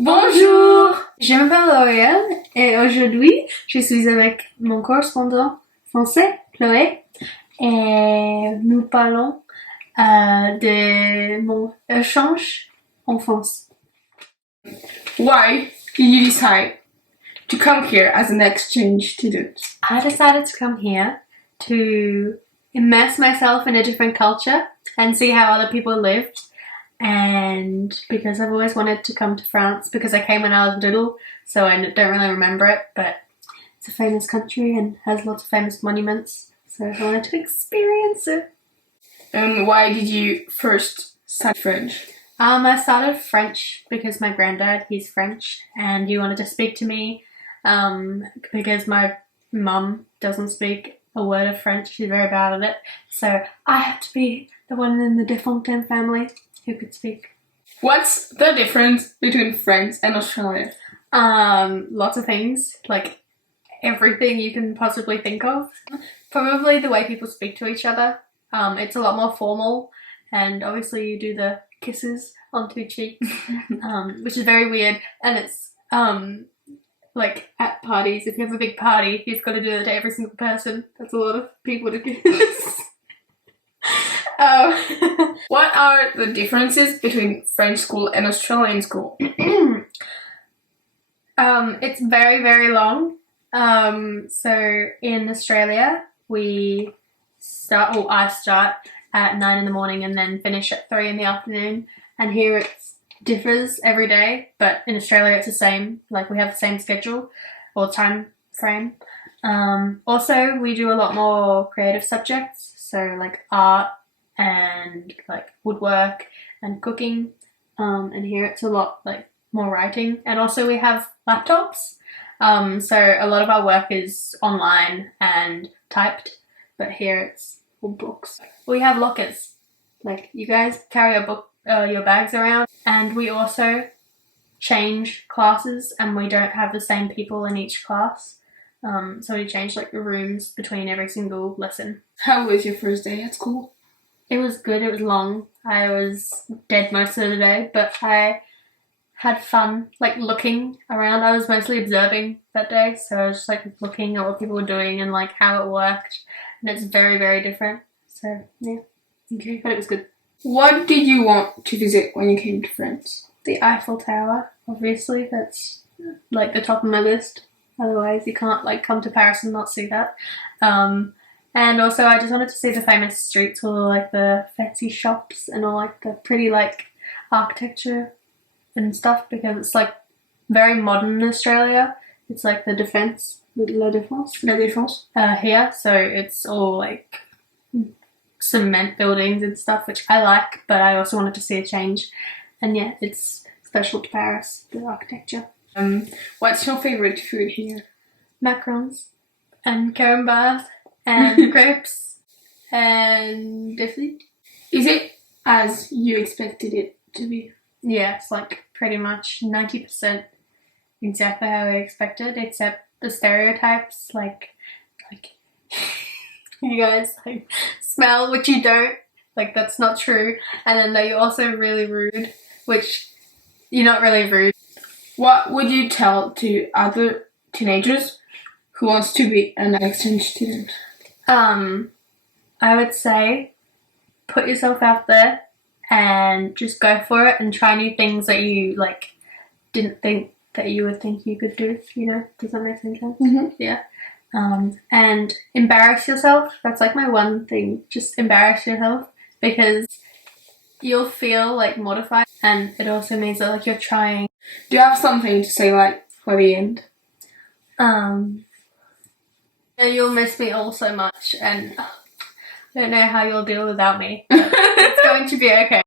Bonjour, je m'appelle Lauriane et aujourd'hui je suis avec mon correspondant français, Chloé, et nous parlons de mon échange en France. Why did you decide to come here as an exchange student? I decided to come here to immerse myself in a different culture and see how other people lived. And because I've always wanted to come to France because I came when I was little, so I don't really remember it, but it's a famous country and has lots of famous monuments, so I wanted to experience it. And why did you first study French? I started French because my granddad, he's French, and he wanted to speak to me because my mum doesn't speak a word of French. She's very bad at it, so I had to be the one in the Desfontaine family who could speak. What's the difference between France and Australia? Lots of things, like everything you can possibly think of. Probably the way people speak to each other. It's a lot more formal, and obviously you do the kisses on two cheeks, which is very weird. And it's like at parties, if you have a big party, you've got to do it to every single person. That's a lot of people to kiss. What are the differences between French school and Australian school? It's very, very long. So in Australia, I start at 9 in the morning and then finish at 3 in the afternoon. And here it differs every day, but in Australia it's the same. Like, we have the same schedule or time frame. Also, we do a lot more creative subjects, so like art and like woodwork and cooking. And here it's a lot like more writing. And also we have laptops. So a lot of our work is online and typed, but here it's all books. We have lockers. Like, you guys carry your bags around, and we also change classes, and we don't have the same people in each class. So we change like the rooms between every single lesson. How was your first day at school? It was good. It was long. I was dead most of the day, but I had fun, like, looking around. I was mostly observing that day, so I was just like looking at what people were doing and like how it worked, and it's very, very different. So yeah, Okay. but it was good. What did you want to visit when you came to France? The Eiffel Tower, obviously, that's like the top of my list. Otherwise, you can't like come to Paris and not see that. And also, I just wanted to see the famous streets, all like the fancy shops and all like the pretty like architecture and stuff, because it's like very modern in Australia. It's like the defense, La Défense here, so it's all like cement buildings and stuff, which I like, but I also wanted to see a change. And yeah, it's special to Paris, the architecture. What's your favorite food here? Macarons and carambars and crepes and diffit. Is it as you expected it to be? Yeah, it's like pretty much 90% exactly how I expected, except the stereotypes, like you guys like smell, which you don't, like that's not true. And then they're also really rude, which you're not really rude. What would you tell to other teenagers who wants to be an exchange student? I would say put yourself out there and just go for it and try new things that you like didn't think that you would think you could do, you know? Does that make sense? Mm-hmm. Yeah. And embarrass yourself. That's like my one thing. Just embarrass yourself, because you'll feel like mortified, and it also means that like you're trying. Do you have something to say like for the end? And you'll miss me all so much, and I don't know how you'll deal without me, but it's going to be okay.